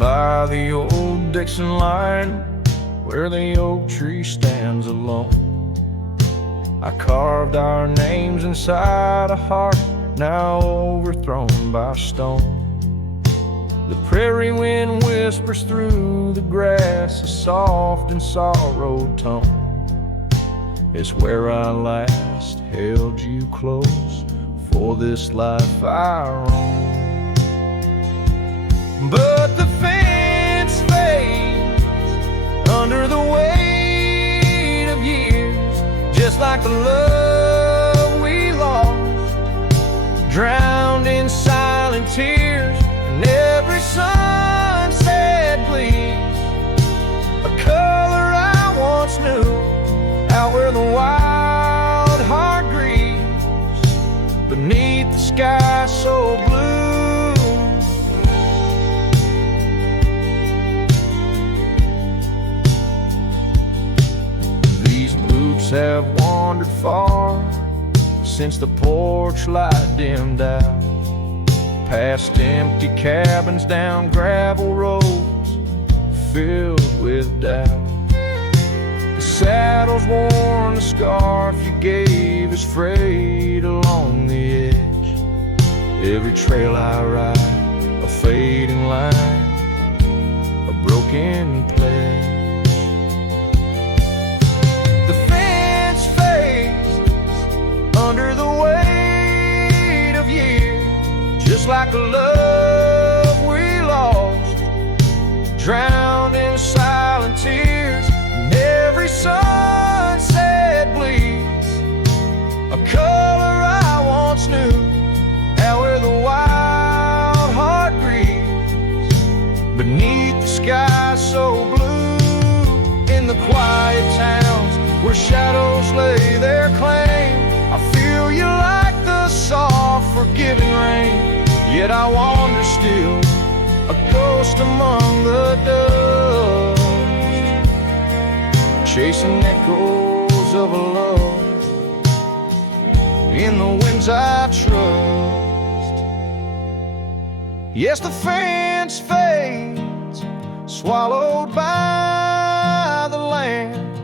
by the old Dixon line, where the oak tree stands alone. I carved our names inside a heart now overthrown by stone. The prairie wind whispers through the grass a soft and sorrowed tone. It's where I last held you close for this life I roam. But the fence fades under the weight of years, just like the love we lost, drowned in silent tears. And every sunset bleeds a color I once knew, out where the wild heart grieves beneath the sky so blue. These boots have wandered far since the porch light dimmed out, past empty cabins, down gravel roads filled with doubt. The saddle's worn, the scarf you gave is frayed along the edge. Every trail I ride, a fading line, a broken pledge. The fence fades under the weight of years, just like the love we lost, drowned in silent tears. And every sunset bleeds a color I once knew, out where the wild heart grieves beneath the sky so blue. In the quiet towns where shadows lay their claim, I feel you like the soft forgiving rain. Yet I wander still, a ghost among the dust, chasing echoes of a love in the winds I trust. Yes, the fence fades, swallowed by the land,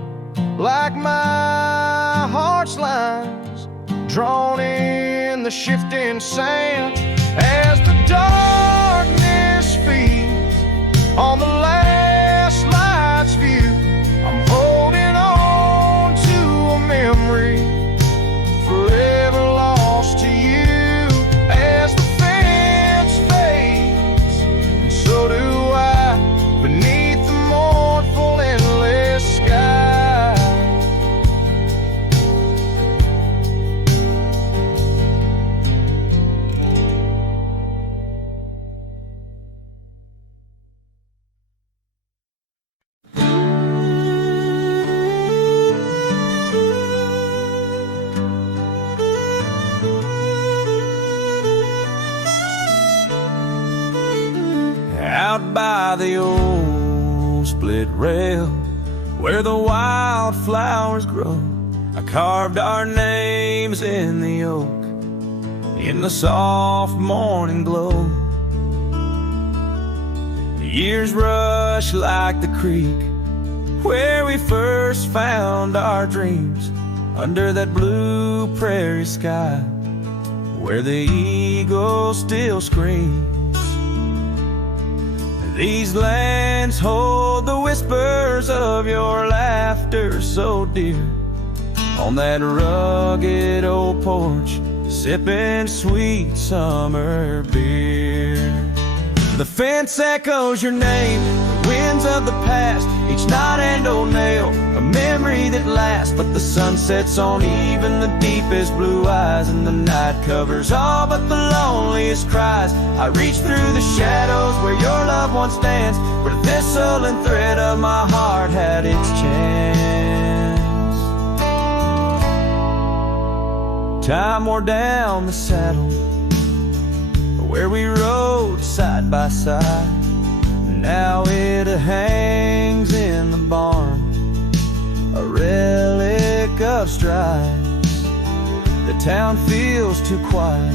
like my heart's lines drawn in the shifting sand. As the darkness feeds on the last light's view, I'm holding on to a memory forever lost to you. As the fence fades, and so do I, beneath the mournful endless sky. Out by the old split rail, where the wildflowers grow, I carved our names in the oak, in the soft morning glow. The years rush like the creek where we first found our dreams, under that blue prairie sky where the eagle still screams. These lands hold the whispers of your laughter so dear, on that rugged old porch, sipping sweet summer beer. The fence echoes your name, the winds of the past, each knot and old nail, a memory that lasts. But the sun sets on even the deepest blue eyes, and the night covers all but the loneliest cries. I reach through the shadows where your loved one stands, where the thistle and thread of my heart had its chance. Time wore down the saddle where we rode side by side. Now it hangs in the barn, a relic of strides. The town feels too quiet,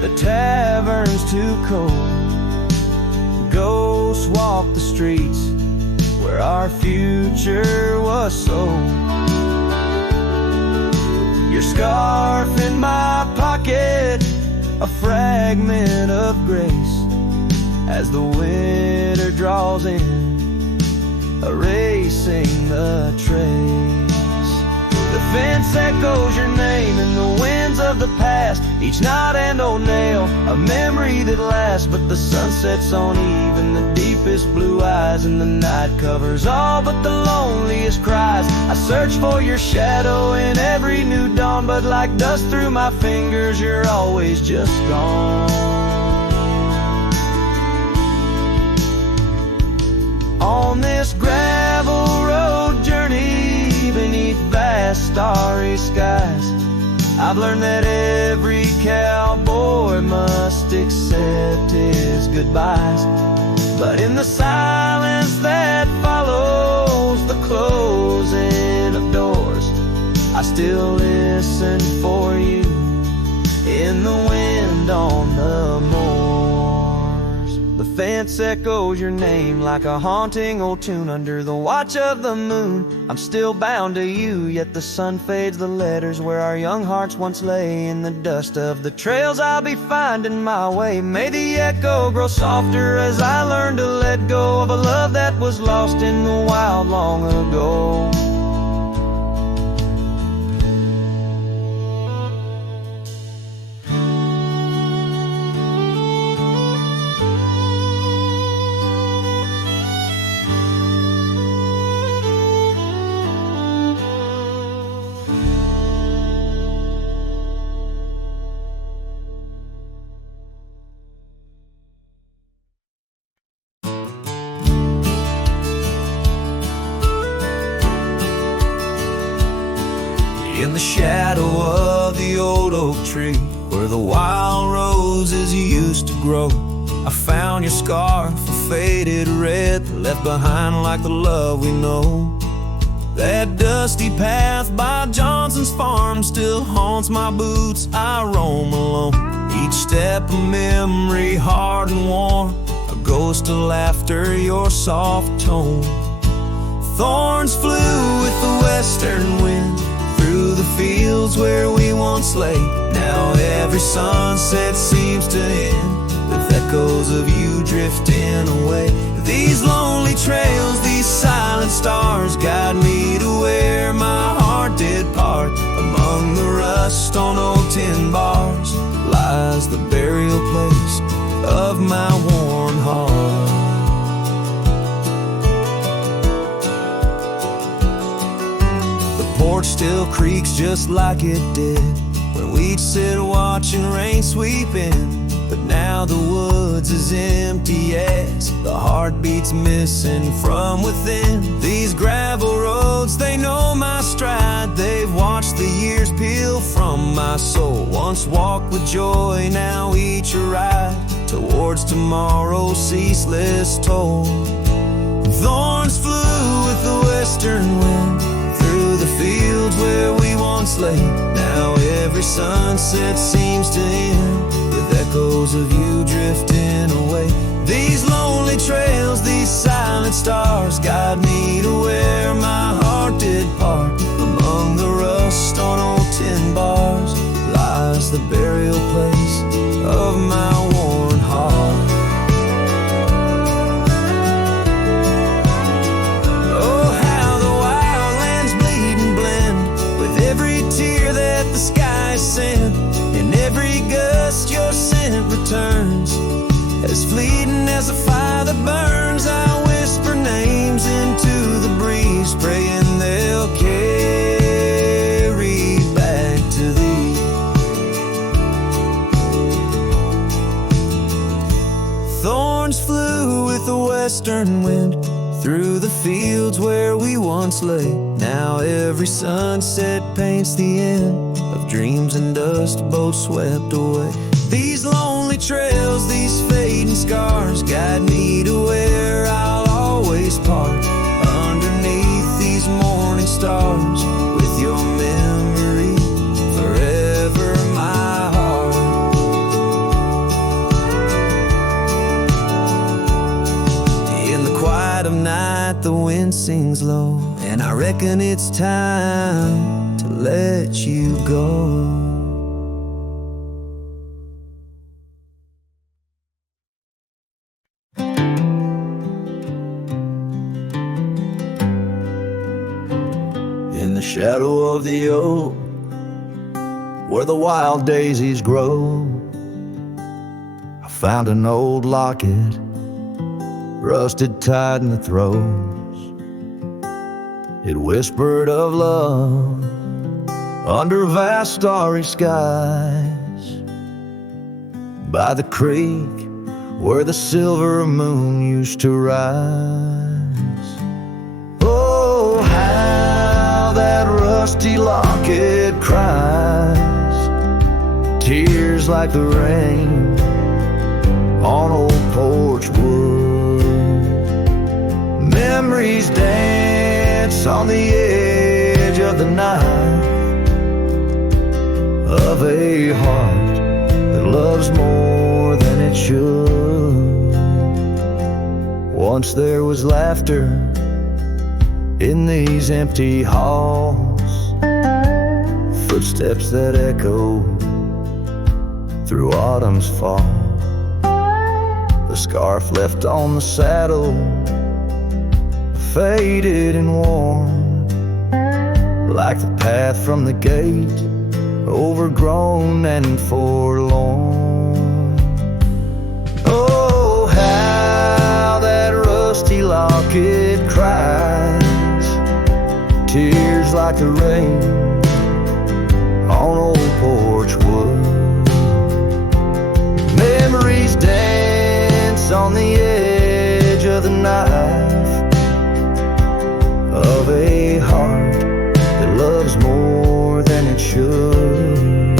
the tavern's too cold, ghosts walk the streets where our future was sold. Your scarf in my pocket, a fragment of grace as the winter draws in, erasing the trace. The fence echoes your name in the winds of the past, each knot and old nail, a memory that lasts. But the sun sets on eve in the deepest blue eyes, and the night covers all but the loneliest cries. I search for your shadow in every new dawn, but like dust through my fingers, you're always just gone. On this gravel road journey beneath vast starry skies, I've learned that every cowboy must accept his goodbyes. But in the silence that follows the closing of doors, I still listen for you in the wind on the moors. The fence echoes your name like a haunting old tune under the watch of the moon. I'm still bound to you, yet the sun fades the letters where our young hearts once lay. In the dust of the trails I'll be finding my way. May the echo grow softer as I learn to let go of a love that was lost in the wild long ago. In the shadow of the old oak tree, where the wild roses used to grow, I found your scarf, a faded red, left behind like the love we know. That dusty path by Johnson's farm still haunts my boots, I roam alone. Each step a memory, hard and warm, a ghost of laughter, your soft tone. Thorns flew with the western wind through the fields where we once lay. Now every sunset seems to end with echoes of you drifting away. These lonely trails, these silent stars, guide me to where my heart did part. Among the rust on old tin bars lies the burial place of my worn heart. The porch still creaks just like it did when we'd sit watching rain sweep in. But now the woods is empty as the heartbeat's missing from within. These gravel roads, they know my stride. They've watched the years peel from my soul. Once walked with joy, now each a ride towards tomorrow's ceaseless toll. Thorns flew with the western wind through the fields where we once lay. Now every sunset seems to end with echoes of you drifting away. These lonely trails, these silent stars, guide me to where my heart did part. Among the rust on old tin bars lies the burial place of my worn heart. Oh, how the wildlands bleed and blend with every tear that the sky sent. In every gust your scent returns, as fleeting as a fire that burns. I whisper names into the breeze, praying they'll carry back to thee. Thorns flew with the western wind through the fields where we once lay. Now every sunset paints the end of dreams and dust both swept away. These lonely trails, these fading scars, guide me to where I'll always part. Underneath these morning stars, with your memory forever my heart. reckon it's time to let you go. In the shadow of the oak, where the wild daisies grow, I found an old locket, rusted tight in the throes. It whispered of love under vast starry skies, by the creek where the silver moon used to rise. Oh, how that rusty locket cries, tears like the rain on old porch wood. Memories dance on the edge of the night, of a heart that loves more than it should. Once there was laughter in these empty halls, footsteps that echo through autumn's fall. The scarf left on the saddle, faded and worn, like the path from the gate, overgrown and forlorn. Oh, how that rusty locket cries, tears like the rain on old porch wood. Memories dance on the edge of the knife, of a heart that loves more than it should.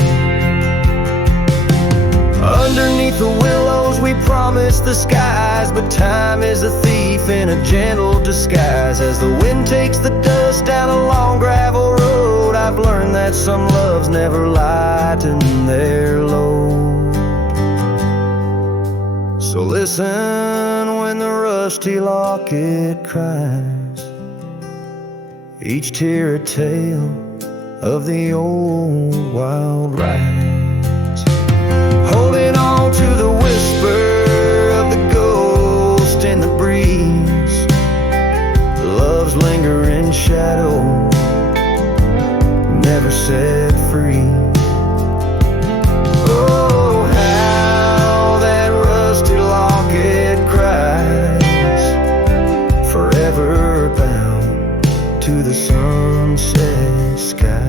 Underneath the willows we promised the skies, but time is a thief in a gentle disguise. As the wind takes the dust down a long gravel road, I've learned that some loves never lighten their load. So listen when the rusty locket cries, each tear a tale of the old wild rides. Holding on to the whisper of the ghost in the breeze, love's lingering shadow never set free. Oh, how that rusty locket cries, forever bound to the sunset skies.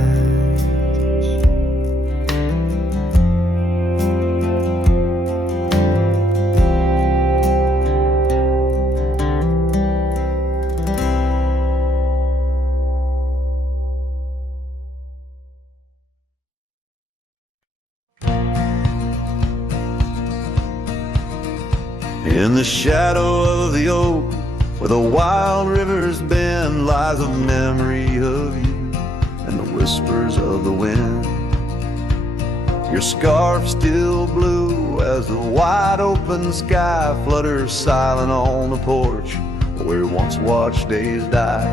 In the shadow of the oak, where the wild rivers bend, lies a memory of you and the whispers of the wind. Your scarf still blue as the wide open sky flutters silent on the porch where once watched days die.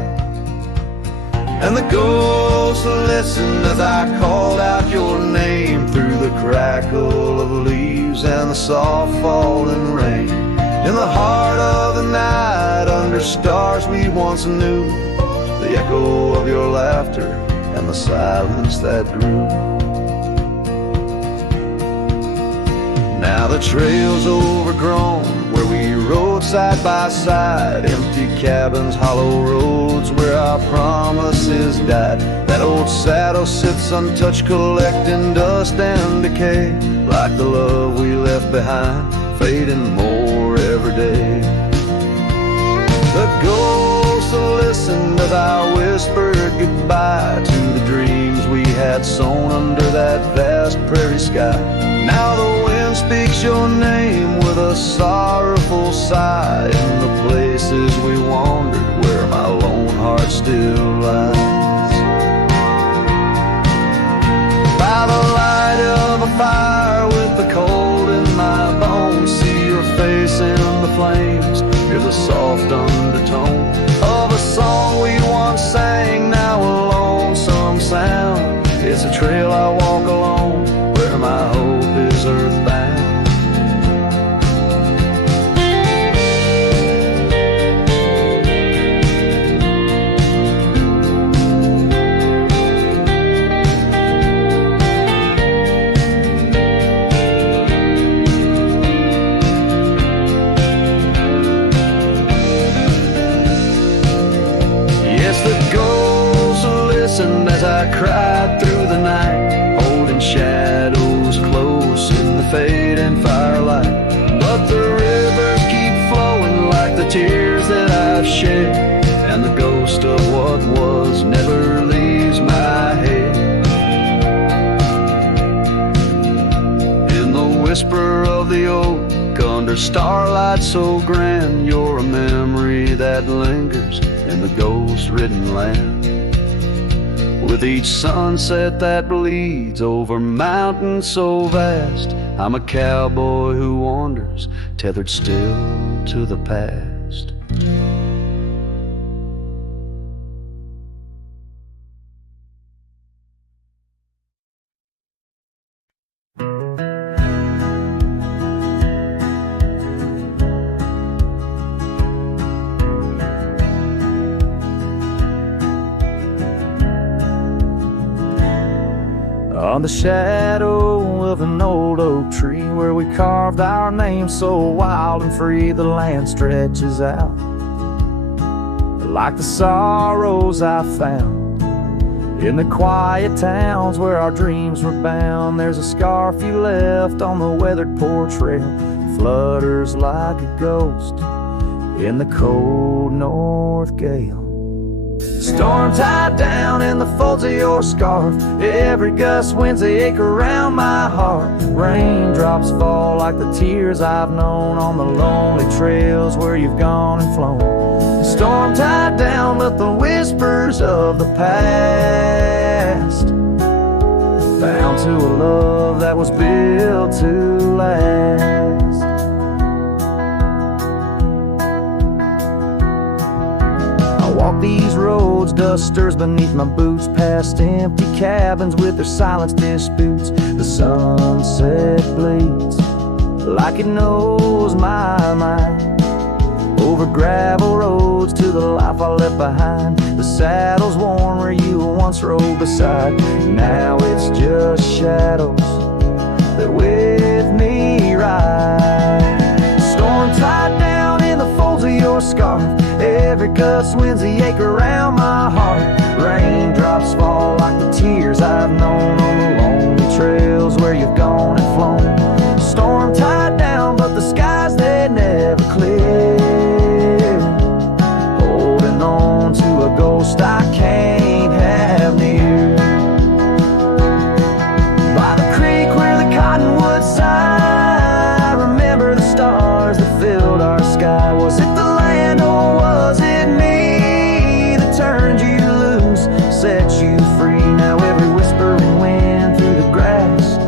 And the ghosts listened as I called out your name through the crackle of leaves and the soft falling rain. In the heart of the night, under stars we once knew, the echo of your laughter and the silence that grew. Now the trail's overgrown where we rode side by side, empty cabins, hollow roads where our promises died. That old saddle sits untouched, collecting dust and decay, like the love we left behind, fading more every day. The ghosts listened as I whispered goodbye to the dreams we had sown under that vast prairie sky. Now the wind speaks your name with a sorrowful sigh in the places we wandered where my lone heart still lies. By the light of a fire with the cold in my bones, see your face in the flames, hear the soft undertone of a song we once sang sound. It's a trail I walk alone where my hope is earthbound. As I cried through the night, holding shadows close in the fading firelight. But the rivers keep flowing like the tears that I've shed, and the ghost of what was never leaves my head. In the whisper of the oak, under starlight so grand, you're a memory that lingers in the ghost-ridden land. With each sunset that bleeds over mountains so vast, I'm a cowboy who wanders, tethered still to the past. On the shadow of an old oak tree where we carved our names so wild and free, the land stretches out like the sorrows I found in the quiet towns where our dreams were bound. There's a scarf you left on the weathered porch rail, flutters like a ghost in the cold north gale. Storm tied down in the folds of your scarf, every gust winds ache around my heart. Raindrops fall like the tears I've known on the lonely trails where you've gone and flown. Storm tied down but the whispers of the past, bound to a love that was built to last. Walk these roads, dusters beneath my boots, past empty cabins with their silence disputes. The sunset bleeds like it knows my mind, over gravel roads to the life I left behind. The saddle's worn where you once rode beside, now it's just shadows that with me ride. Storm tied down in the folds of your scarf, every gust winds the ache around my heart. Raindrops fall like the tears I've known on the lonely trails where you've gone and flown. Storm tied down but the skies they never clear, holding on to a ghost I can't have near. By the creek where the cottonwoods sigh, I remember the stars that filled our sky. Was it the land or was it me that turned you loose, set you free? Now every whispering wind through the grass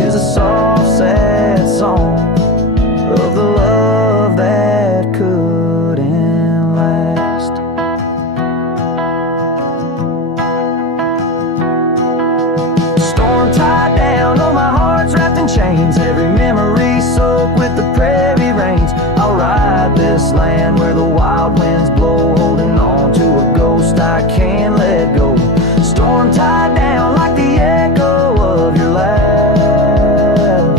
is a soft, sad song of the love that couldn't last. Storm tied down, oh my heart's wrapped in chains, every memory soaked with the prairie rains. I'll ride this land where the wild winds blow, holding on to a ghost I can't let go. Storm tied down like the echo of your laugh,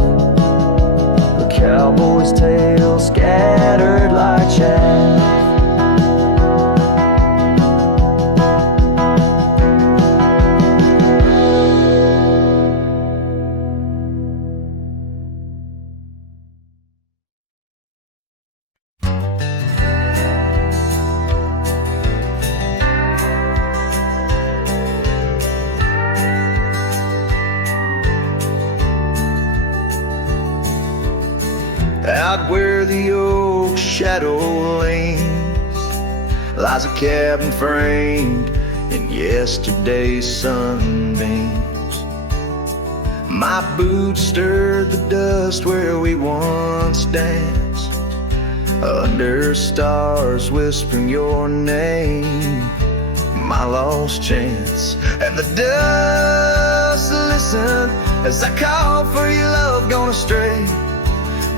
a cowboy's tale scattered like chaff. Out where the oak shadow leans lies a cabin framed in yesterday's sunbeams. My boots stirred the dust where we once danced, under stars whispering your name. my lost chance. And the dust listen as I call for your love gone astray.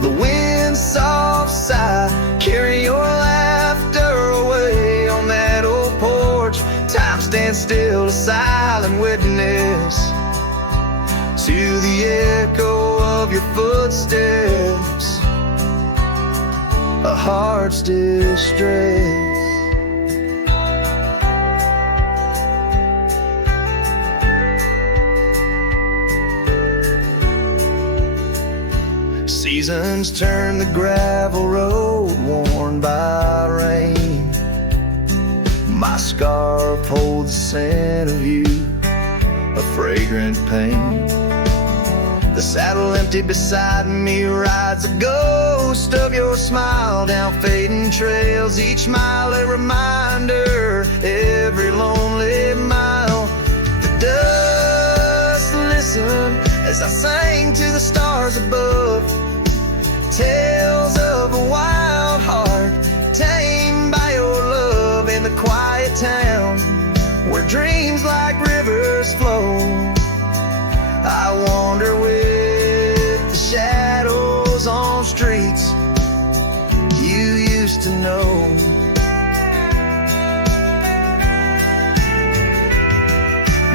The wind's soft sigh, carry your laughter away. On that old porch, time stands still, a silent witness to the echo of your footsteps, a heart's distress. Seasons turn the gravel road worn by rain. My scarf holds the scent of you, a fragrant pain. The saddle empty beside me rides a ghost of your smile down fading trails. Each mile a reminder, every lonely mile. The dust listen as I sang to the stars above. Tales of a wild heart tamed by your love in the quiet town where dreams like rivers flow. I wander with the shadows on streets you used to know.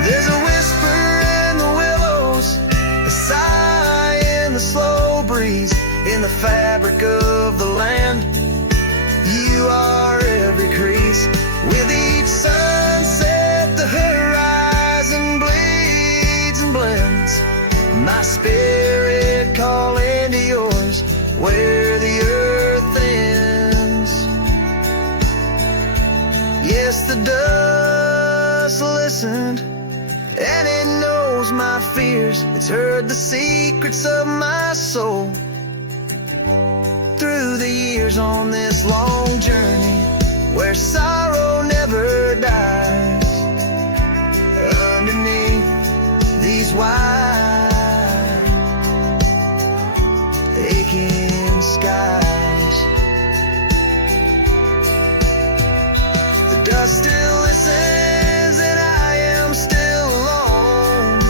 There's a whisper in the willows, a sigh in the slow breeze. In the fabric of the land, you are every crease. With each sunset, the horizon bleeds and blends. My spirit calling to yours, where the earth ends. Yes, the dust listened, and it knows my fears. It's heard the secrets of my soul. Through the years on this long journey where sorrow never dies, underneath these wide aching skies, the dust still listens and I am still alone,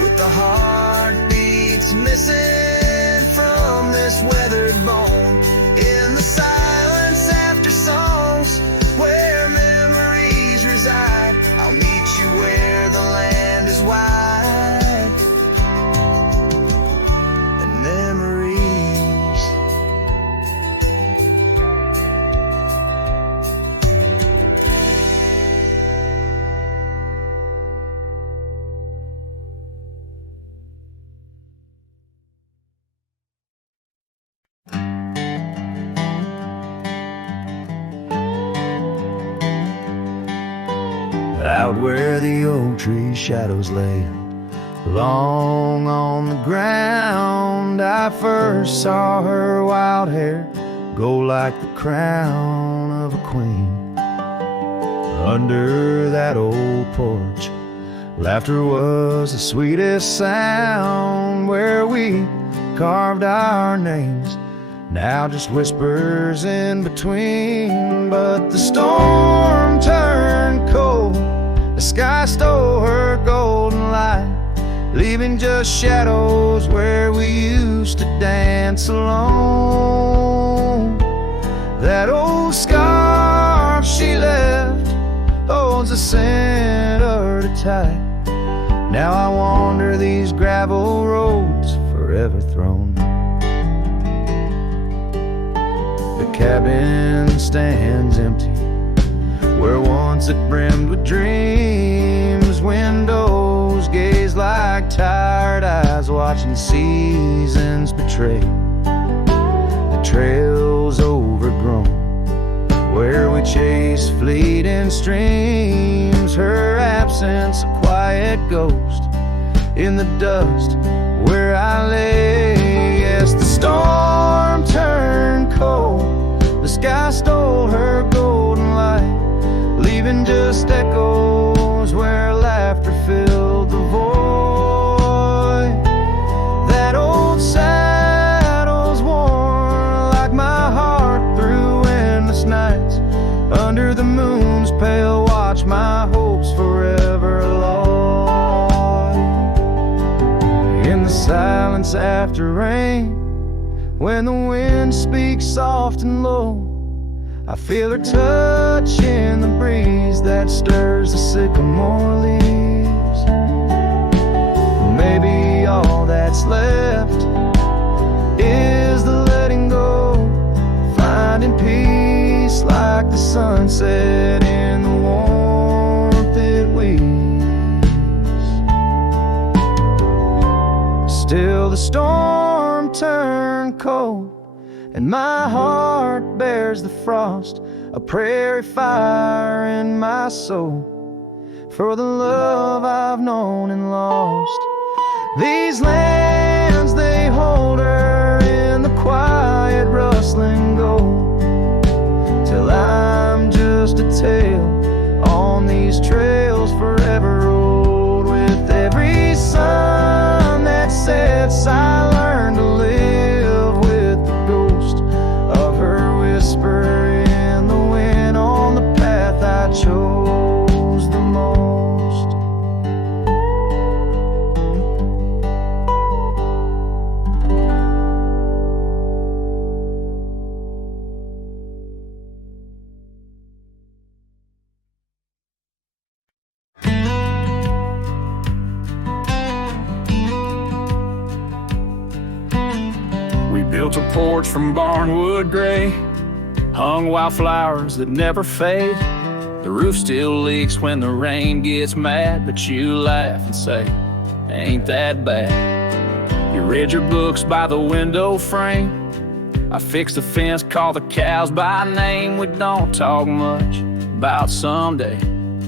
with the heartbeats missing from this weathered bone. In the silence after songs where memories reside, I'll meet you where the land is wide and memories. Out where the oak tree shadows lay long on the ground, I first saw her wild hair go like the crown of a queen. Under that old porch, laughter was the sweetest sound. Where we carved our names, now just whispers in between. But the storm turned cold, the sky stole her golden light, leaving just shadows where we used to dance alone. That old scarf she left holds a scent of her tight. Now I wander these gravel roads forever thrown. The cabin stands empty where once it brimmed with dreams. Windows gaze like tired eyes watching seasons betray. The trail's overgrown where we chase fleeting streams. Her absence a quiet ghost in the dust where I lay. Yes, the storm turned cold, the sky stole her golden light, leaving just echoes where laughter filled the void. That old saddle's worn like my heart through endless nights, under the moon's pale silence after rain. When the wind speaks soft and low, I feel her touch in the breeze that stirs the sycamore leaves. Maybe all that's left is the letting go, finding peace like the sunset in the warmth it weaves. Still the storm turned cold, and my heart bears the frost, a prairie fire in my soul, for the love I've known and lost. These lands, they hold her in the quiet rustling gold, till I'm just a tale on these trails forever old. With every sun that sets, I learn to live with the ghost of her whisper in the wind on the path I chose the most. Built a porch from barnwood gray, hung wildflowers that never fade. The roof still leaks when the rain gets mad, but you laugh and say, ain't that bad. You read your books by the window frame. I fixed the fence, call the cows by name. We don't talk much about someday,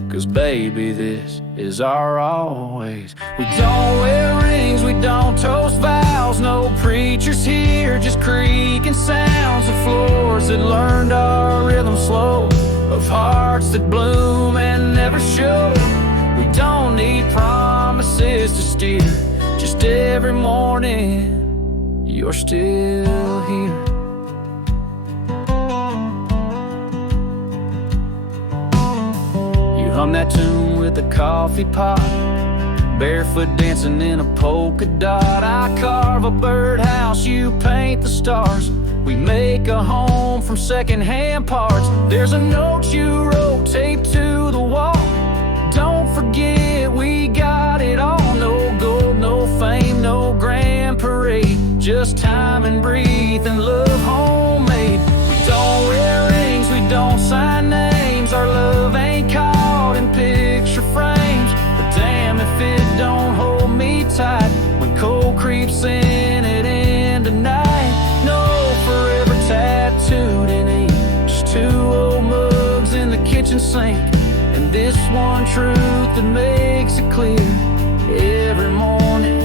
'cause baby, this is our always. We don't wear rings, we don't toast vows. No preachers here, just creaking sounds of floors that learned our rhythm slow, of hearts that bloom and never show. We don't need promises to steer, just every morning you're still here. You hum that tune with a coffee pot, barefoot dancing in a polka dot. I carve a birdhouse, you paint the stars. We make a home from secondhand parts. There's a note you wrote taped to the wall. Don't forget we got it all. No gold, no fame, no grand parade, just time and breathe and love homemade. We don't wear rings, we don't sign names. Our love ain't caught in picture frames, but damn if it don't hold me tight when cold creeps in at end of night. No forever tattooed in ink, just two old mugs in the kitchen sink, and this one truth that makes it clear every morning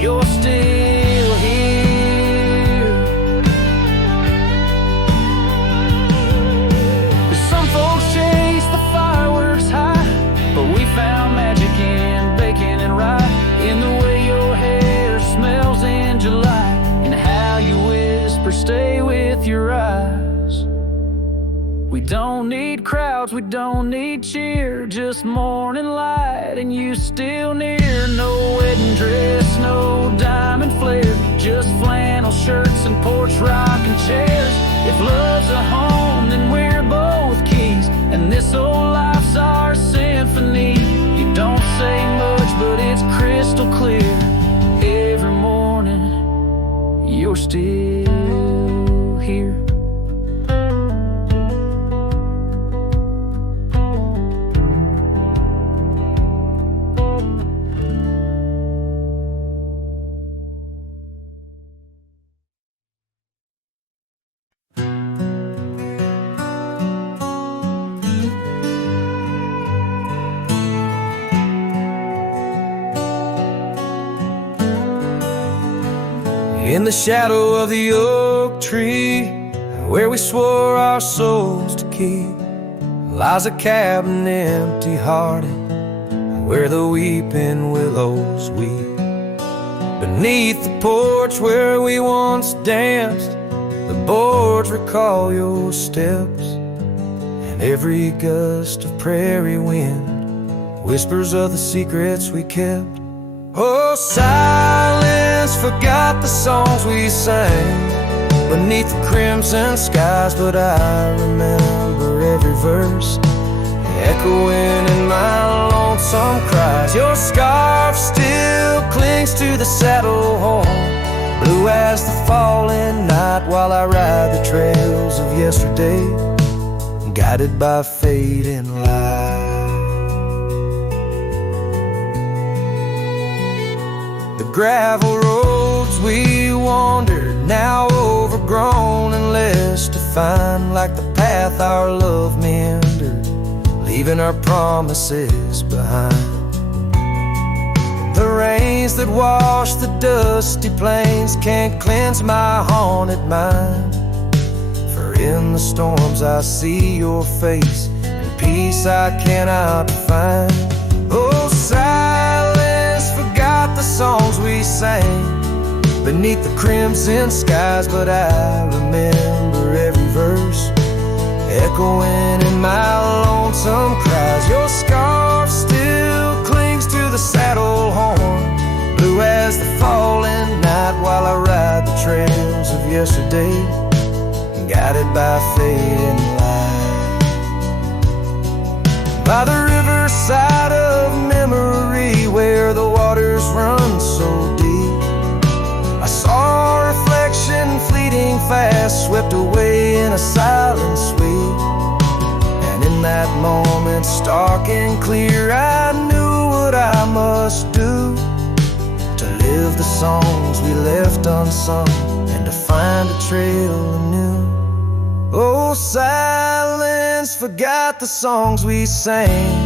you're still here. Some folks chase the fireworks high, but we found magic in bacon and rye, in the way your hair smells in July, and how you whisper stay with your eyes. We don't need crowds, we don't need cheer, just morning light and you still near. No wedding dress, no diamond flare, just flannel shirts and porch rocking chairs. If love's a home, then we're both keys, and this old life's our symphony. You don't say much, but it's crystal clear. Every morning, you're still here. In the shadow of the oak tree, where we swore our souls to keep, lies a cabin empty-hearted, where the weeping willows weep. Beneath the porch where we once danced, the boards recall your steps, and every gust of prairie wind whispers of the secrets we kept. Oh, silence silence forgot the songs we sang beneath the crimson skies, but I remember every verse echoing in my lonesome cries. Your scarf still clings to the saddle horn, blue as the falling night, while I ride the trails of yesterday, guided by fading light. The gravel roads we wandered, now overgrown and less defined, like the path our love meandered, leaving our promises behind. The rains that wash the dusty plains can't cleanse my haunted mind, for in the storms I see your face, and peace I cannot find. Oh, silence forgot the songs we sang beneath the crimson skies, but I remember every verse echoing in my lonesome cries. Your scarf still clings to the saddle horn, blue as the falling night, while I ride the trails of yesterday, guided by fading light. By the riverside of memory, where the waters run so deep, I saw a reflection fleeting fast, swept away in a silent sweep. And in that moment, stark and clear, I knew what I must do to live the songs we left unsung, and to find a trail anew. Oh, silence forgot the songs we sang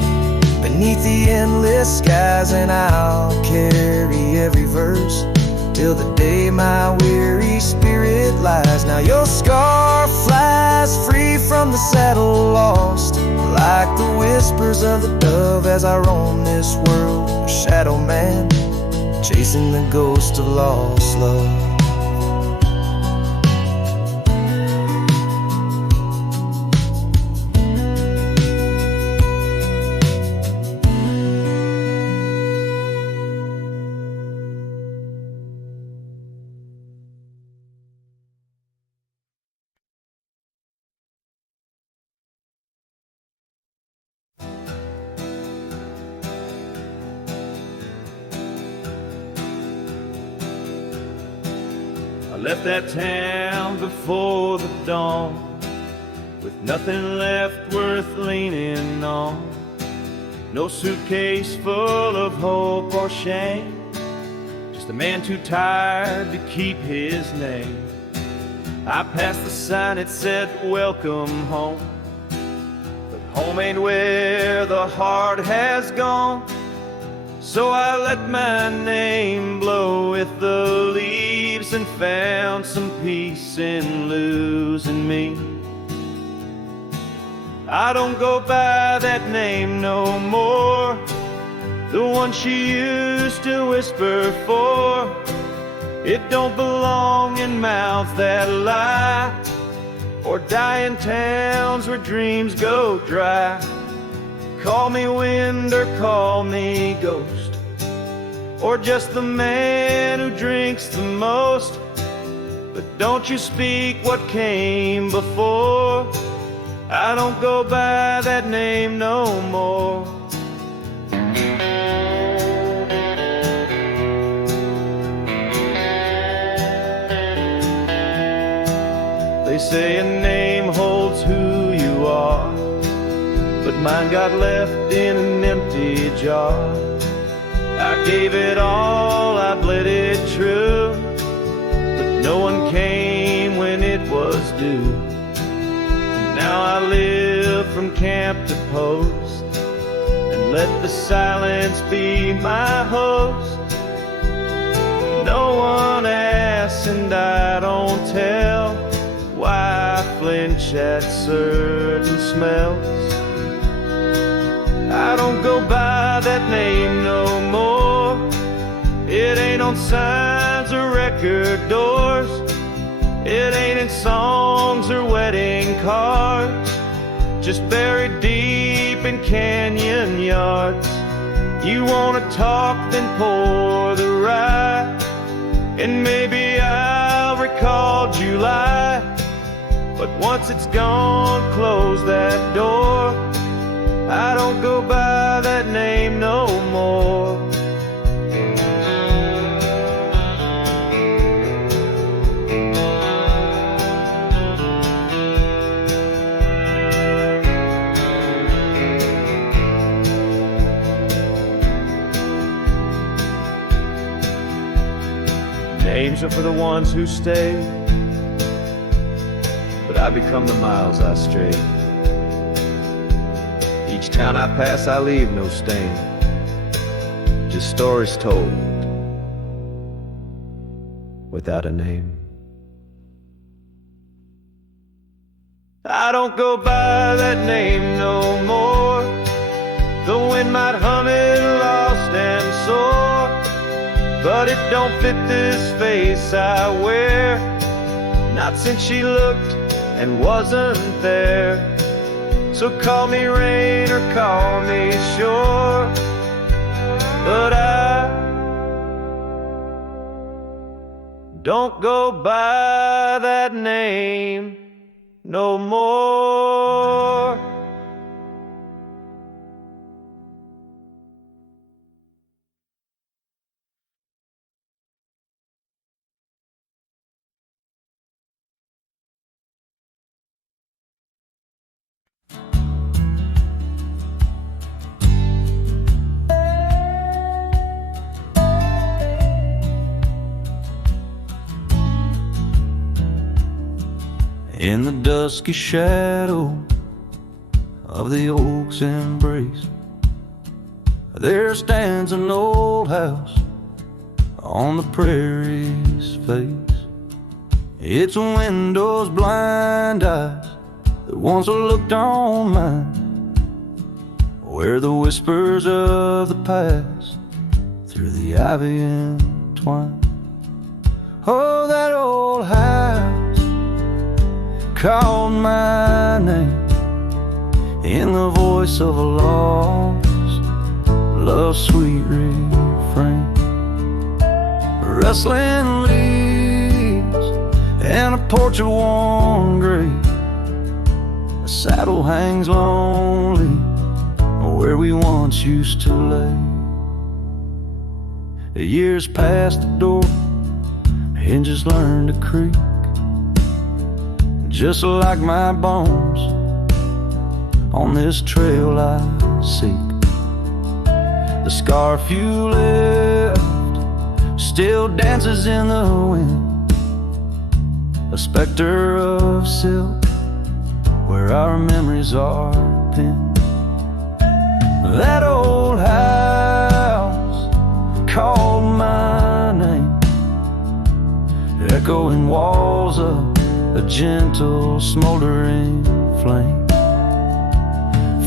beneath the endless skies, and I'll carry every verse till the day my weary spirit lies. Now your scarf flies free from the saddle, lost like the whispers of the dove, as I roam this world, a shadow man, chasing the ghost of lost love. I left that town before the dawn, with nothing left worth leaning on. No suitcase full of hope or shame, just a man too tired to keep his name. I passed the sign, it said welcome home, but home ain't where the heart has gone. So I let my name blow with the leaves and found some peace in losing me. I don't go by that name no more, the one she used to whisper for. It don't belong in mouths that lie, or die in towns where dreams go dry. Call me wind or call me ghost, or just the man who drinks the most. But don't you speak what came before. I don't go by that name no more. They say a name holds who you are, but mine got left in an empty jar. I gave it all, I bled it true, but no one came when it was due. Now I live from camp to post, and let the silence be my host. No one asks and I don't tell why I flinch at certain smells. I don't go by that name no more. It ain't on signs or record doors. It ain't in songs or wedding cards, just buried deep in canyon yards. You wanna talk, then pour the rye. And maybe I'll recall July, but once it's gone, close that door. I don't go by that name no more. Names are for the ones who stay, but I become the miles I stray. Each town I pass I leave no stain, just stories told without a name. I don't go by that name no more. The wind might hum it lost and sore, but it don't fit this face I wear. Not since she looked and wasn't there. So call me rain or call me shore, but I don't go by that name no more. In the dusky shadow of the oak's embrace, there stands an old house on the prairie's face. Its windows blind eyes that once looked on mine, where the whispers of the past through the ivy entwine. Oh, that old house called my name in the voice of a lost love sweet refrain. Rustling leaves and a porch of worn gray, a saddle hangs lonely where we once used to lay. The years past the door, hinges learned to creak, just like my bones on this trail I seek. The scarf you left still dances in the wind, a specter of silk where our memories are pinned. That old house called my name, echoing walls of a gentle smoldering flame.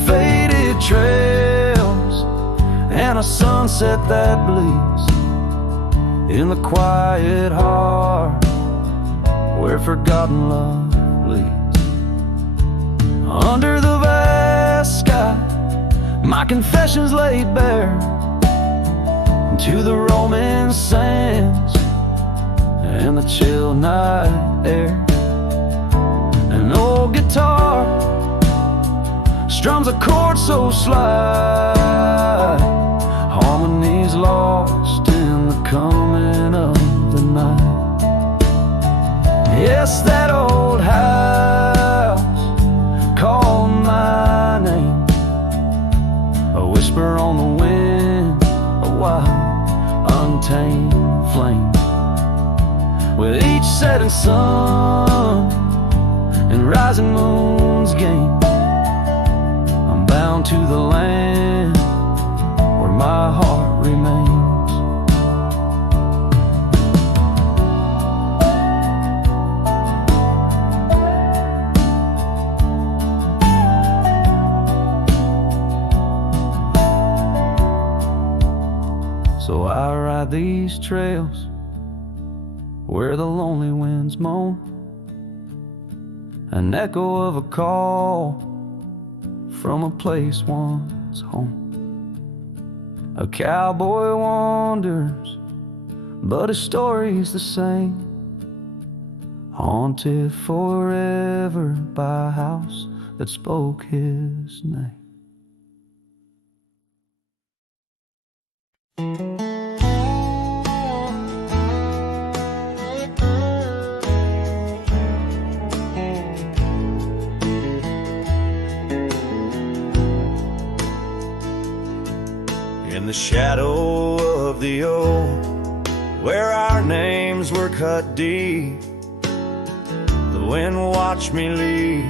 Faded trails and a sunset that bleeds in the quiet heart where forgotten love leads. Under the vast sky, my confessions laid bare to the roaming sands and the chill night air. An old guitar strums a chord so slight, harmonies lost in the coming of the night. Yes, that old house called my name, a whisper on the wind, a wild, untamed flame. With each setting sun and rising moon's game, I'm bound to the land where my heart remains. So I ride these trails where the lonely winds moan, an echo of a call from a place once home. A cowboy wanders but his story's the same. Haunted forever by a house that spoke his name. In the shadow of the old, where our names were cut deep, the wind watched me leave,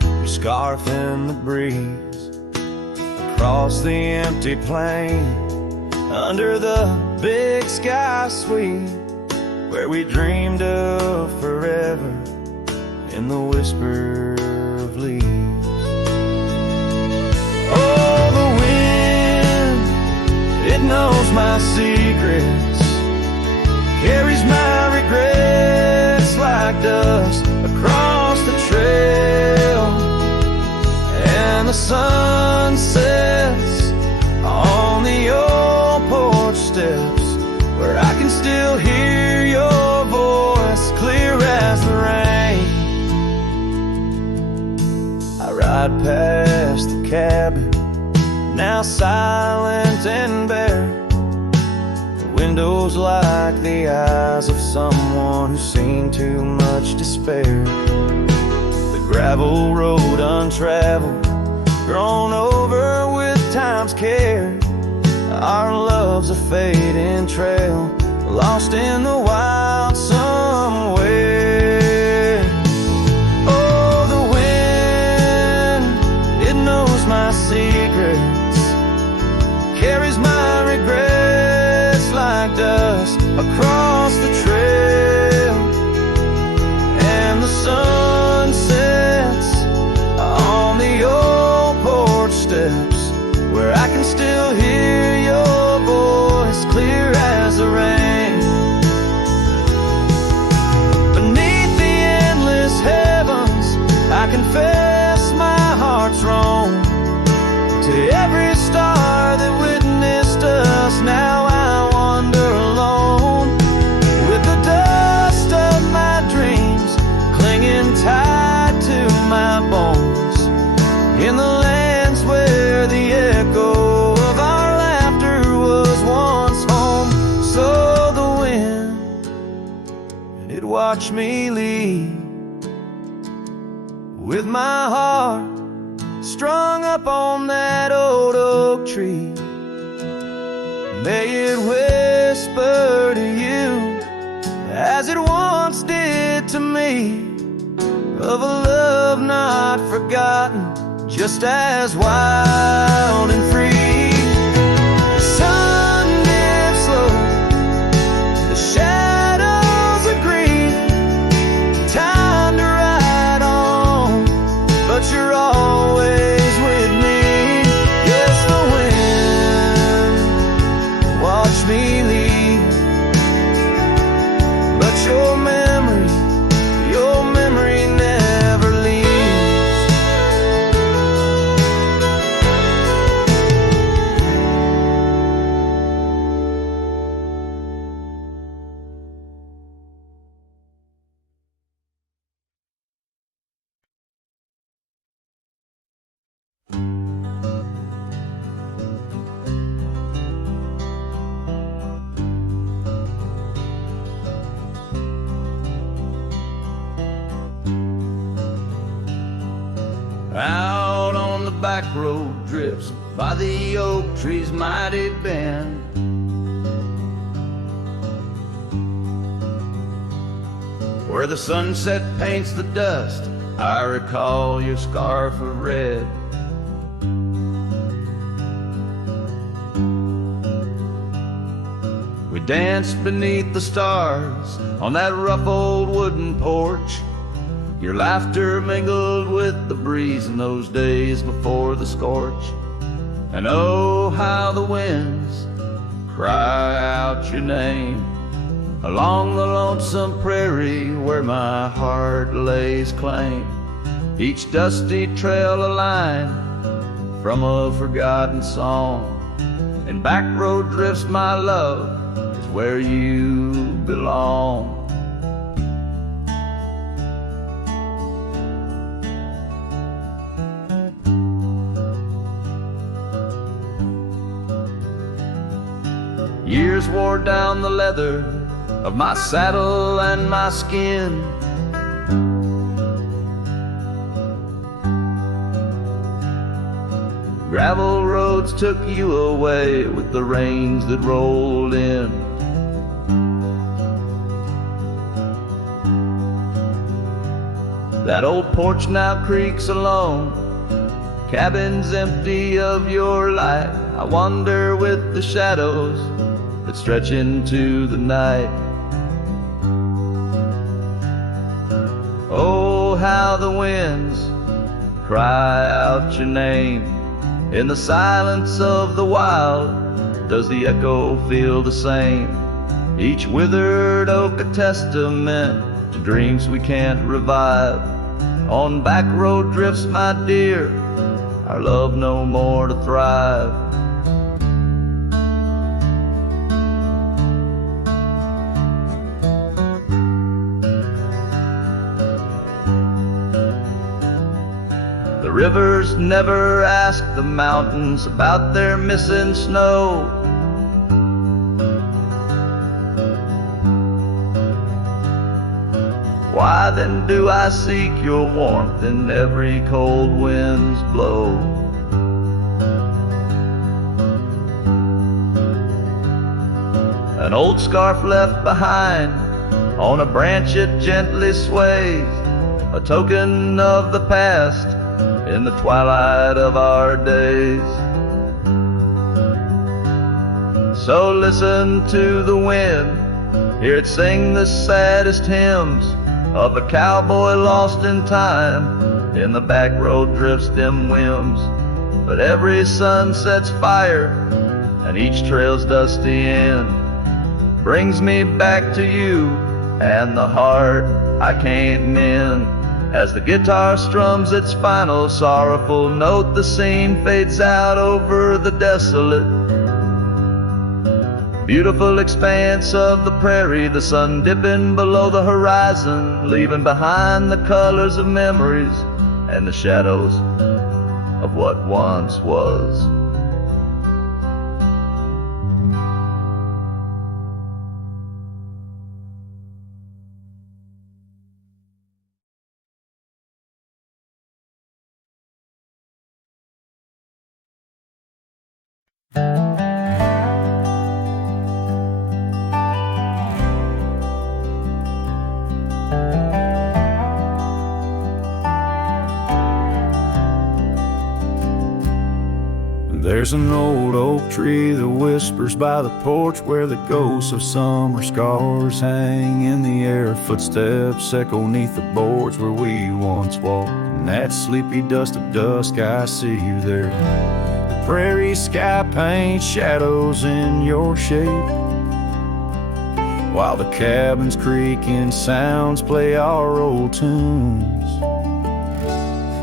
your scarf in the breeze, across the empty plain, under the big sky sweep, where we dreamed of forever in the whisper of leaves. Oh, the wind, it knows my secrets, carries my regrets like dust across the trail, and the sun sets on the old porch steps, where I can still hear your voice clear as the rain. I ride past the cabin, now silent and bare, windows like the eyes of someone who's seen too much despair. The gravel road untraveled, grown over with time's care, our love's a fading trail, lost in the wild somewhere. Oh, the wind, it knows my secrets, carries my regrets like dust across the trail, and the sun sets on the old porch steps, where I can still hear your voice clear as the rain. Beneath the endless heavens, I confess my heart's wrong. To every star that witnessed us, now I wander alone, with the dust of my dreams clinging tight to my bones, in the lands where the echo of our laughter was once home. So the wind, it watched me leave, with my heart strung up on that old oak tree. May it whisper to you, as it once did to me, of a love not forgotten, just as wild and free. The sun dips slow, the shadows agree, time to ride on, but you're always with me. Yes, the wind, watch me leave, but your memory never leaves. Out on the back road drifts by the oak tree's mighty bend, where the sunset paints the dust, I recall your scarf of red. We danced beneath the stars on that rough old wooden porch. Your laughter mingled with the breeze in those days before the scorch. And oh, how the winds cry out your name along the lonesome prairie where my heart lays claim. Each dusty trail a line from a forgotten song, And back road drifts, my love, is where you belong. Years wore down the leather of my saddle and my skin. Gravel roads took you away with the rains that rolled in. That old porch now creaks alone, cabin's empty of your light. I wander with the shadows that stretch into the night. Oh, how the winds cry out your name. In the silence of the wild, does the echo feel the same? Each withered oak a testament to dreams we can't revive. On back road drifts, my dear, our love no more to thrive. The rivers never ask the mountains about their missing snow. Why then do I seek your warmth in every cold wind's blow? An old scarf left behind on a branch it gently sways, a token of the past in the twilight of our days. So listen to the wind, hear it sing the saddest hymns of a cowboy lost in time. In the back road drifts dim whims, but every sunset's fire and each trail's dusty end brings me back to you and the heart I can't mend. As the guitar strums its final sorrowful note, the scene fades out over the desolate, beautiful expanse of the prairie, the sun dipping below the horizon, leaving behind the colors of memories and the shadows of what once was. There's an old oak tree that whispers by the porch, where the ghosts of summer scars hang in the air. Footsteps echo neath the boards where we once walked. In that sleepy dust of dusk, I see you there. The prairie sky paints shadows in your shape, while the cabin's creaking sounds play our old tunes.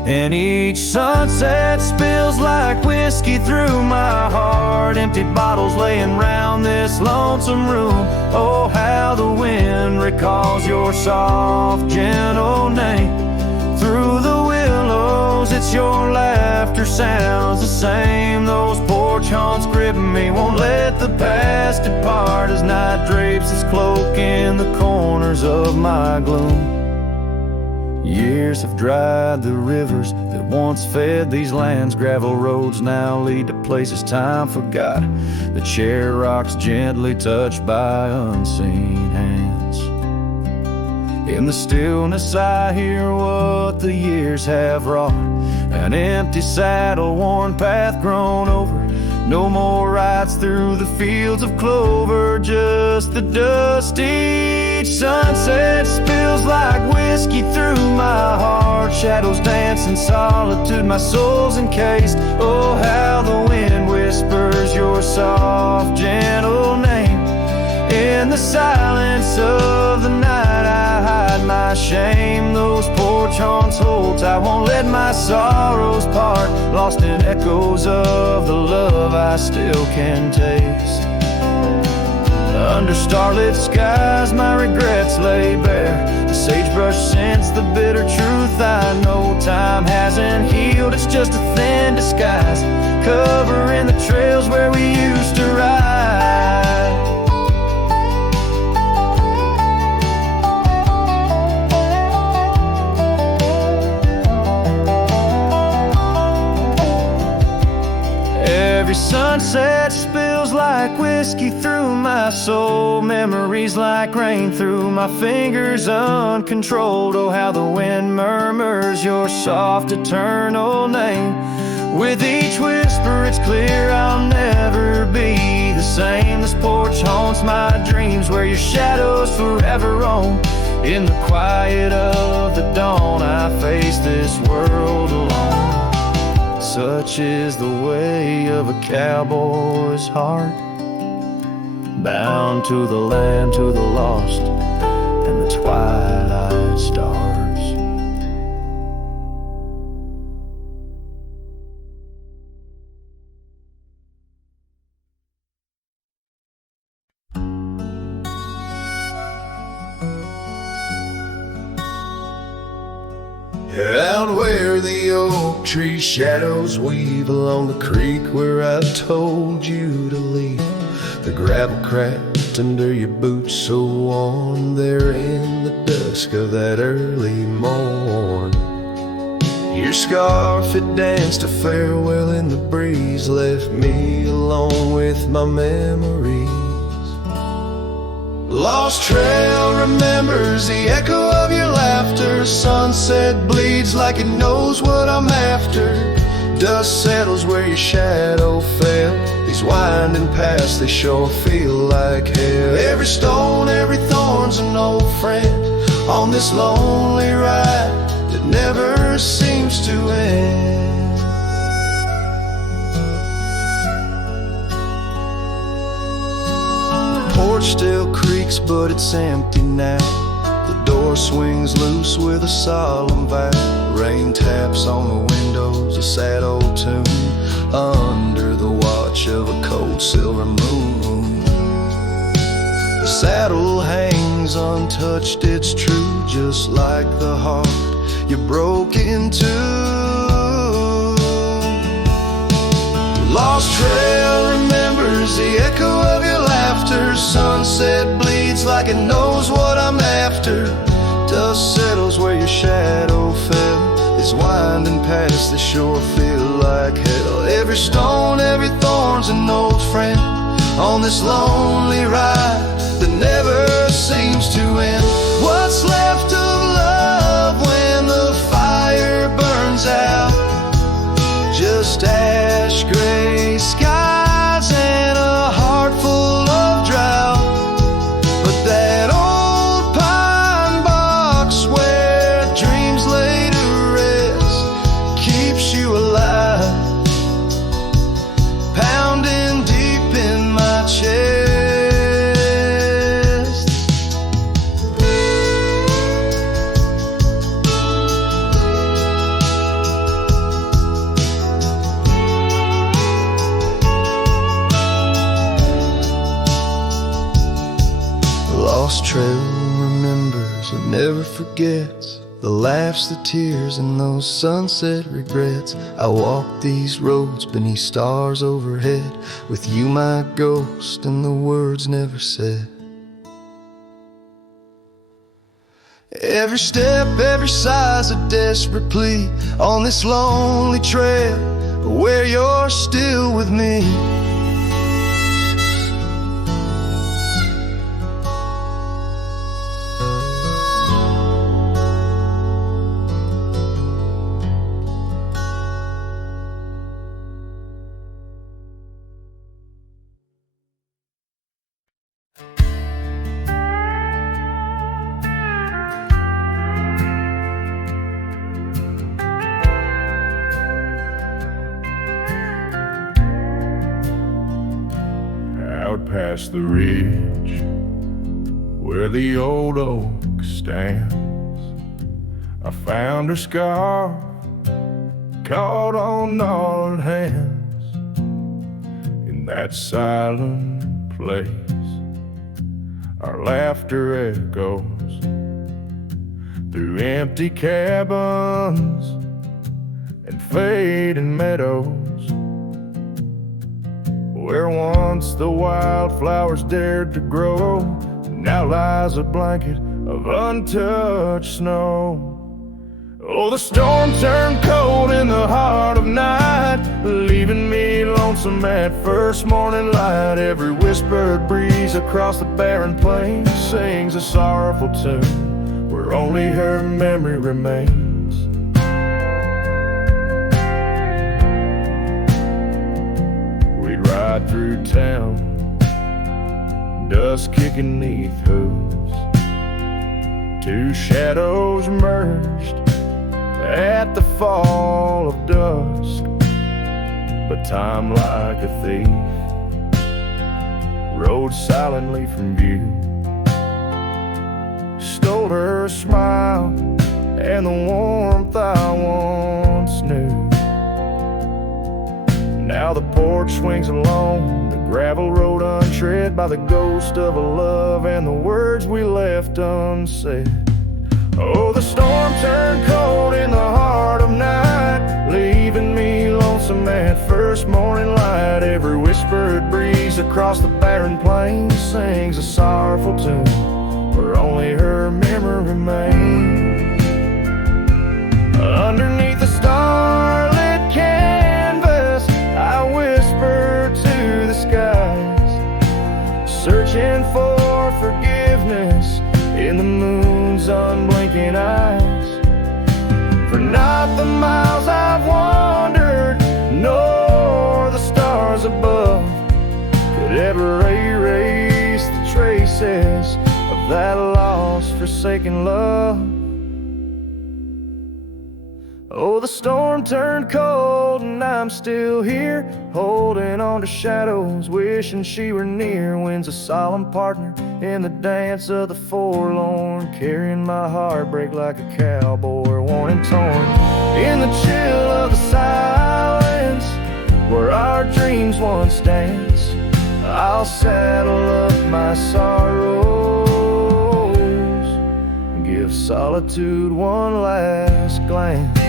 And each sunset spills like whiskey through my heart, empty bottles laying round this lonesome room. Oh, how the wind recalls your soft, gentle name. Through the willows, it's your laughter sounds the same. Those porch haunts grip me, won't let the past depart, as night drapes its cloak in the corners of my gloom. Years have dried the rivers that once fed these lands. Gravel roads now lead to places time forgot. The chair rocks gently touched by unseen hands. In the stillness I hear what the years have wrought. An empty saddle, worn path grown over. No more rides through the fields of clover, just the dusty. Each sunset spills like whiskey through my heart. Shadows dance in solitude, my soul's encased. Oh, how the wind whispers your soft, gentle name. In the silence of the night I hide my shame. Those porch porch haunts holds. I won't let my sorrows part, lost in echoes of the love I still can taste. Under starlit skies my regrets lay bare. The sagebrush scents the bitter truth I know. Time hasn't healed, it's just a thin disguise, covering the trails where we used to ride. Every sunset spills like whiskey through my soul. Memories like rain through my fingers uncontrolled. Oh, how the wind murmurs your soft eternal name. With each whisper it's clear I'll never be the same. This porch haunts my dreams where your shadows forever roam. In the quiet of the dawn I face this world alone. Such is the way of a cowboy's heart, bound to the land, to the lost, and the twilight stars. Out where the oak tree shadows weave along the creek where I told you to leave, the gravel cracked under your boots so warm there in the dusk of that early morn. Your scarf had danced a farewell in the breeze, left me alone with my memories. Lost trail remembers the echo of your laughter. Sunset bleeds like it knows what I'm after. Dust settles where your shadow fell. These winding paths, they sure feel like hell. Every stone, every thorn's an old friend on this lonely ride that never seems to end. Porch still creaks, but it's empty now. The door swings loose with a solemn vow. Rain taps on the windows, a sad old tune, under the watch of a cold silver moon. The saddle hangs untouched, it's true, just like the heart you broke into. Lost trail remembers the echo of your laughter. Sunset bleeds like it knows what I'm after. Dust settles where your shadow fell. These winding paths, they sure feel like hell. Every stone, every thorn's an old friend on this lonely ride that never seems to end. What's left of love when the fire burns out? Just ash gray skies and a heart full of drought. But that old pine box where dreams lay to rest keeps you alive, pounding deep in my chest. Lost trail remembers and never forgets the laughs, the tears, and those sunset regrets. I walk these roads beneath stars overhead, with you my ghost and the words never said. Every step, every sigh's a desperate plea on this lonely trail where you're still with me. Past the ridge where the old oak stands, I found her scarf caught on gnarled hands in that silent place. Our laughter echoes through empty cabins and fading meadows, where once the wildflowers dared to grow. Now lies a blanket of untouched snow. Oh, the storm turned cold in the heart of night, leaving me lonesome at first morning light. Every whispered breeze across the barren plains sings a sorrowful tune where only her memory remains. We'd ride through town, dust kicking neath hooves, two shadows merged at the fall of dusk. But time, like a thief, rode silently from view, stole her smile and the warmth I once knew. Now the porch swings alone, the gravel road untread by the ghost of a love and the words we left unsaid. Oh, the storm turned cold in the heart of night, leaving me lonesome at first morning light. Every whispered breeze across the barren plains sings a sorrowful tune where only her memory remains. Underneath the starlit canvas, I whisper to the skies, searching for forgiveness in the moon's unblinking eyes. For not the miles I've wandered, nor the stars above could ever erase the traces of that lost, forsaken love. Oh, the storm turned cold and I'm still here, holding on to shadows, wishing she were near. Wind's a solemn partner in the dance of the forlorn, carrying my heartbreak like a cowboy, worn and torn. In the chill of the silence, where our dreams once danced, I'll saddle up my sorrows and give solitude one last glance.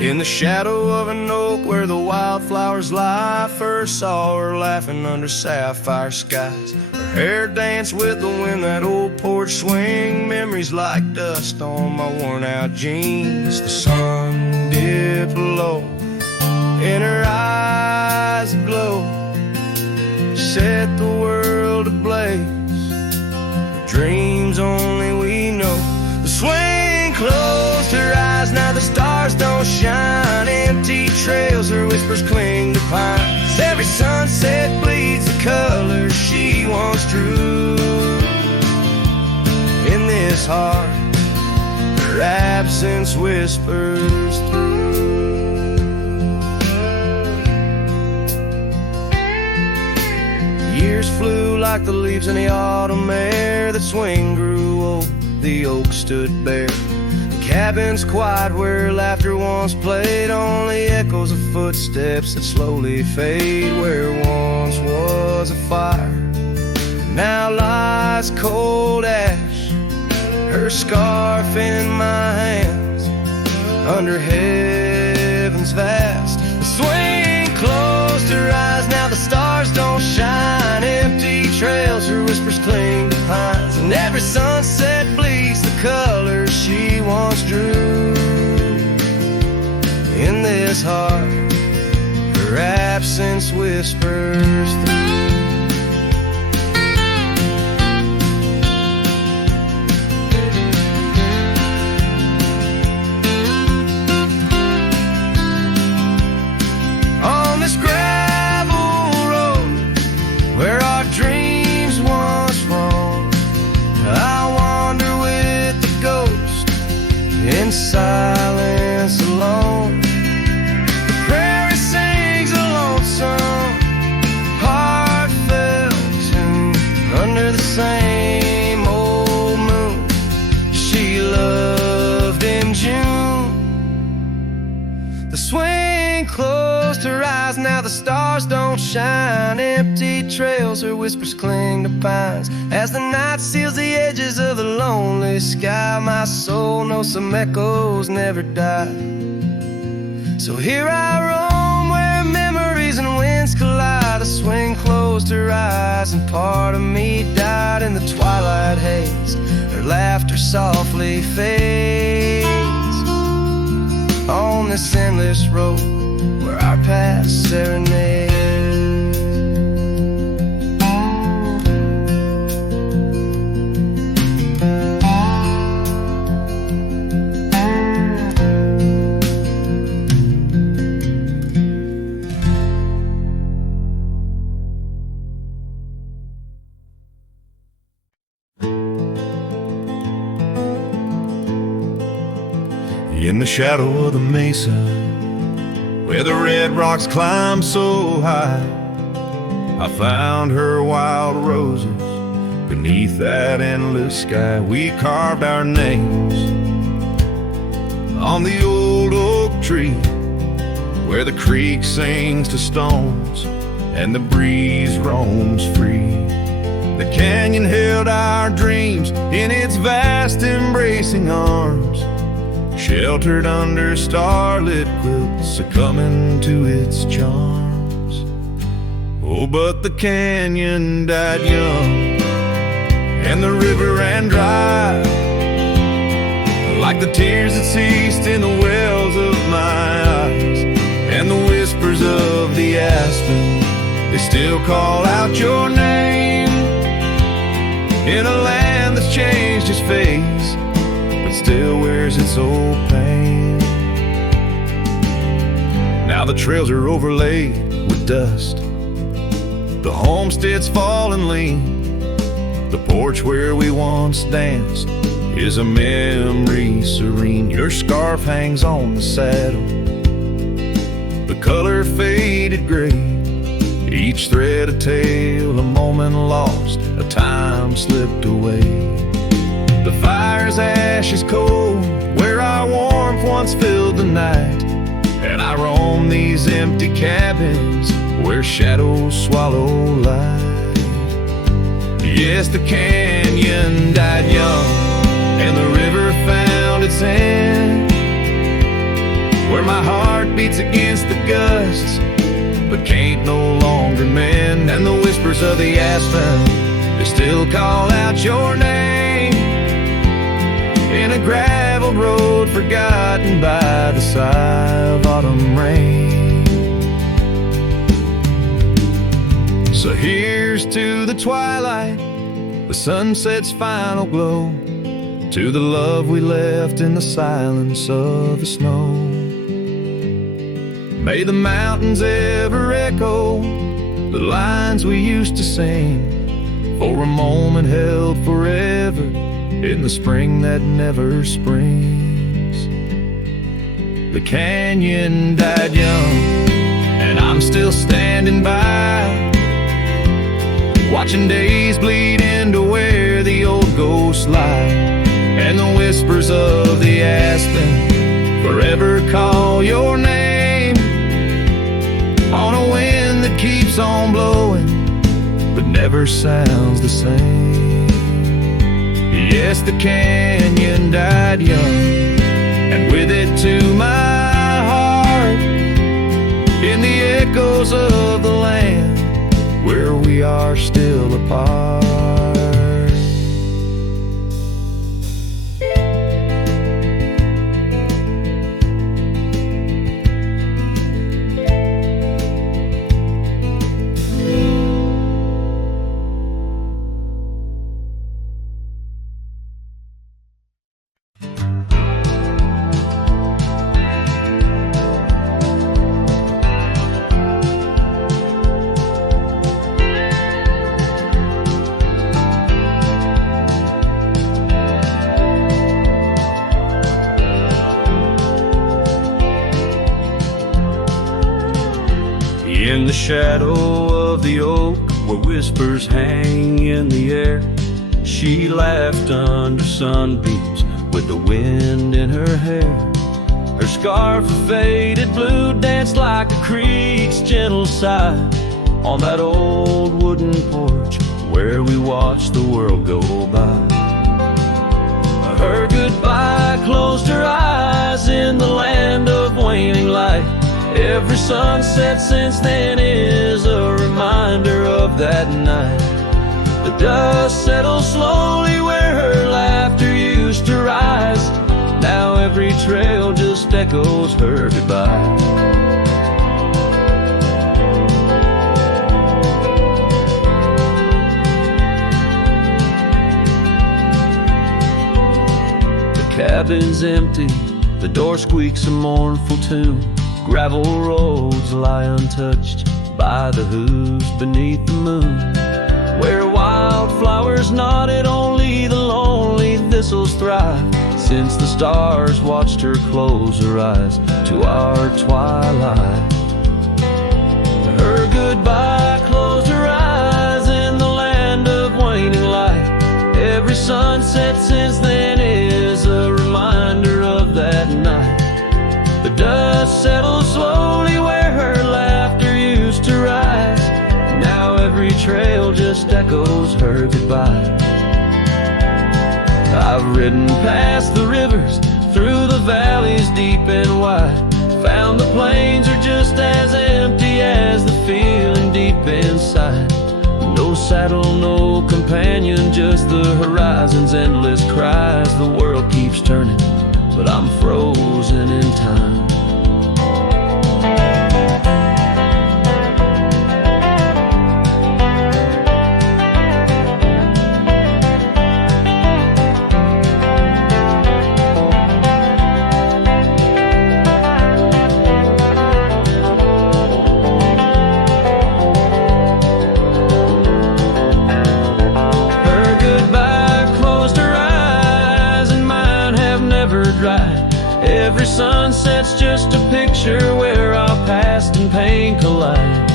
In the shadow of an oak where the wildflowers lie, I first saw her laughing under sapphire skies. Her hair danced with the wind, that old porch swing, memories like dust on my worn out jeans. The sun dipped low, in her eyes aglow, set the world ablaze, the dreams only we know. The swing closed her eyes, now the stars don't shine. Empty trails, her whispers cling to pines. Every sunset bleeds the colors she once drew. In this heart, her absence whispers through. Years flew like the leaves in the autumn air. The swing grew old, the oak stood bare. Cabins quiet where laughter once played, only echoes of footsteps that slowly fade. Where once was a fire, now lies cold ash. Her scarf in my hands, under heaven's vast. The swing closed her eyes, now the stars don't shine. Empty trails, her whispers cling to pines. And every sunset bleeds the colors she once drew. In this heart, her absence whispers through. eyes, now the stars don't shine. Empty trails, her whispers cling to pines. As the night seals the edges of the lonely sky, my soul knows some echoes never die. So here I roam where memories and winds collide. A swing closed her eyes and part of me died in the twilight haze. Her laughter softly fades on this endless road where our past serenade. In the shadow of the mesa, where the red rocks climb so high, I found her wild roses beneath that endless sky. We carved our names on the old oak tree, where the creek sings to stones and the breeze roams free. The canyon held our dreams in its vast embracing arms, sheltered under starlit quilts, succumbing to its charms. Oh, but the canyon died young, and the river ran dry, like the tears that ceased in the wells of my eyes. And the whispers of the aspen, they still call out your name, in a land that's changed its face, but still wears its old pain. Now the trails are overlaid with dust, the homestead's fallen lean. The porch where we once danced is a memory serene. Your scarf hangs on the saddle, the color faded gray, each thread a tale, a moment lost, a time slipped away. The fire's ashes cold, where our warmth once filled the night, and I roam these empty cabins where shadows swallow light. Yes, the canyon died young, and the river found its end, where my heart beats against the gusts, but can't no longer mend. And the whispers of the aspen, they still call out your name, in a gravel road forgotten by the sigh of autumn rain. So here's to the twilight, the sunset's final glow, to the love we left in the silence of the snow. May the mountains ever echo the lines we used to sing, for a moment held forever in the spring that never springs. The canyon died young, and I'm still standing by, watching days bleed into where the old ghosts lie. And the whispers of the aspen forever call your name, on a wind that keeps on blowing but never sounds the same. Yes, the canyon died young, and with it to my heart, in the echoes of the land where we are still apart. In the shadow of the oak, where whispers hang in the air, she laughed under sunbeams with the wind in her hair. Her scarf of faded blue danced like a creek's gentle sigh on that old wooden porch where we watched the world go by. Her goodbye closed her eyes in the land of waning light. Every sunset since then is a reminder of that night. The dust settles slowly where her laughter used to rise. Now every trail just echoes her goodbye. The cabin's empty, the door squeaks a mournful tune. Gravel roads lie untouched by the hooves beneath the moon. Where wildflowers nodded, only the lonely thistles thrive. Since the stars watched her close her eyes to our twilight. Her goodbye closed her eyes in the land of waning light. Every sunset since then is a reminder of that night. The dust settles slowly where her laughter used to rise. Now every trail just echoes her goodbye. I've ridden past the rivers, through the valleys deep and wide. Found the plains are just as empty as the feeling deep inside. No saddle, no companion, just the horizon's endless cries. The world keeps turning, but I'm frozen in time. Every sunset's just a picture where our past and pain collide.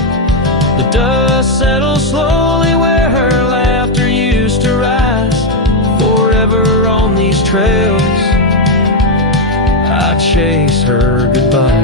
The dust settles slowly where her laughter used to rise. Forever on these trails, I chase her goodbye.